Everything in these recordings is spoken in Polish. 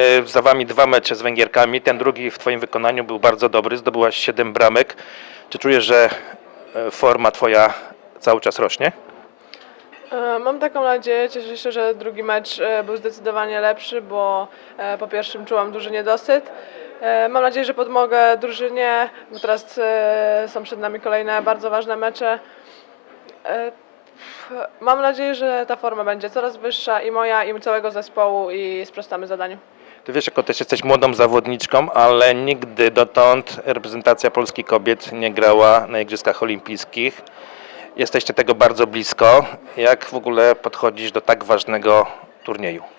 E, Za wami dwa mecze z Węgierkami. Ten drugi w twoim wykonaniu był bardzo dobry. Zdobyłaś 7 bramek. Czy czujesz, że e, forma twoja cały czas rośnie? E, Mam taką nadzieję, cieszę się, że drugi mecz był zdecydowanie lepszy, bo po pierwszym czułam duży niedosyt. Mam nadzieję, że podmogę drużynie, bo teraz są przed nami kolejne bardzo ważne mecze. Mam nadzieję, że ta forma będzie coraz wyższa i moja, i całego zespołu i sprostamy zadaniu. Ty wiesz, jako też jesteś młodą zawodniczką, ale nigdy dotąd reprezentacja Polski kobiet nie grała na Igrzyskach Olimpijskich. Jesteście tego bardzo blisko. Jak w ogóle podchodzisz do tak ważnego turnieju?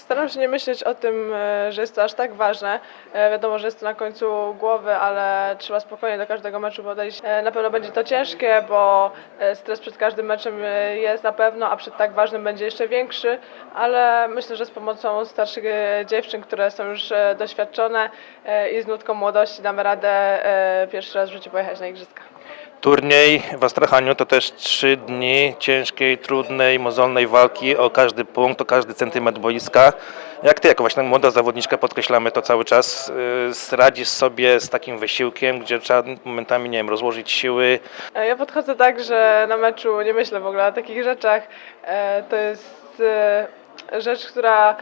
Staram się nie myśleć o tym, e, że jest to aż tak ważne. E, Wiadomo, że jest to na końcu głowy, ale trzeba spokojnie do każdego meczu podejść. E, Na pewno będzie to ciężkie, bo stres przed każdym meczem jest na pewno, a przed tak ważnym będzie jeszcze większy, ale myślę, że z pomocą starszych dziewczyn, które są już doświadczone i z nutką młodości damy radę pierwszy raz w życiu pojechać na igrzyska. Turniej w Astrachaniu to też trzy dni ciężkiej, trudnej, mozolnej walki o każdy punkt, o każdy centymetr boiska. Jak ty, jako właśnie młoda zawodniczka, podkreślamy to cały czas, yy, radzisz sobie z takim wysiłkiem, gdzie trzeba momentami, nie wiem, rozłożyć siły. E, Ja podchodzę tak, że na meczu nie myślę w ogóle o takich rzeczach. E, To jest e, rzecz, która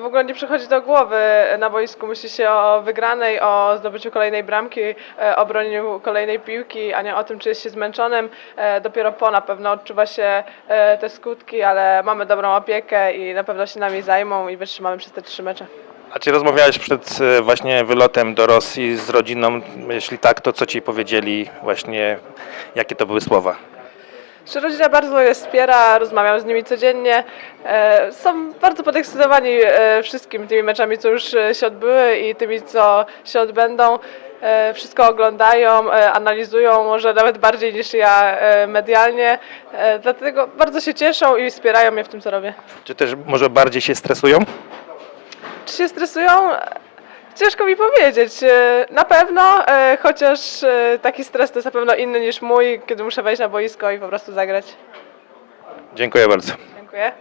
w ogóle nie przychodzi do głowy na boisku. Myśli się o wygranej, o zdobyciu kolejnej bramki, e, o bronieniu kolejnej piłki, a nie o tym, czy jest się zmęczonym. E, Dopiero po na pewno odczuwa się e, te skutki, ale mamy dobrą opiekę i na pewno się nami zajmą i wytrzymamy przez te trzy mecze. A czy rozmawiałeś przed e, właśnie wylotem do Rosji z rodziną? Jeśli tak, to co ci powiedzieli właśnie, jakie to były słowa? Że rodzina bardzo je wspiera, rozmawiam z nimi codziennie. E, Są bardzo podekscytowani e, wszystkimi tymi meczami, co już e, się odbyły i tymi, co się odbędą. E, Wszystko oglądają, e, analizują, może nawet bardziej niż ja e, medialnie. E, Dlatego bardzo się cieszą i wspierają mnie w tym, co robię. Czy też może bardziej się stresują? Czy się stresują? Ciężko mi powiedzieć. E, Na pewno, e, chociaż e, taki stres to jest na pewno inny niż mój, kiedy muszę wejść na boisko i po prostu zagrać. Dziękuję bardzo. Dziękuję.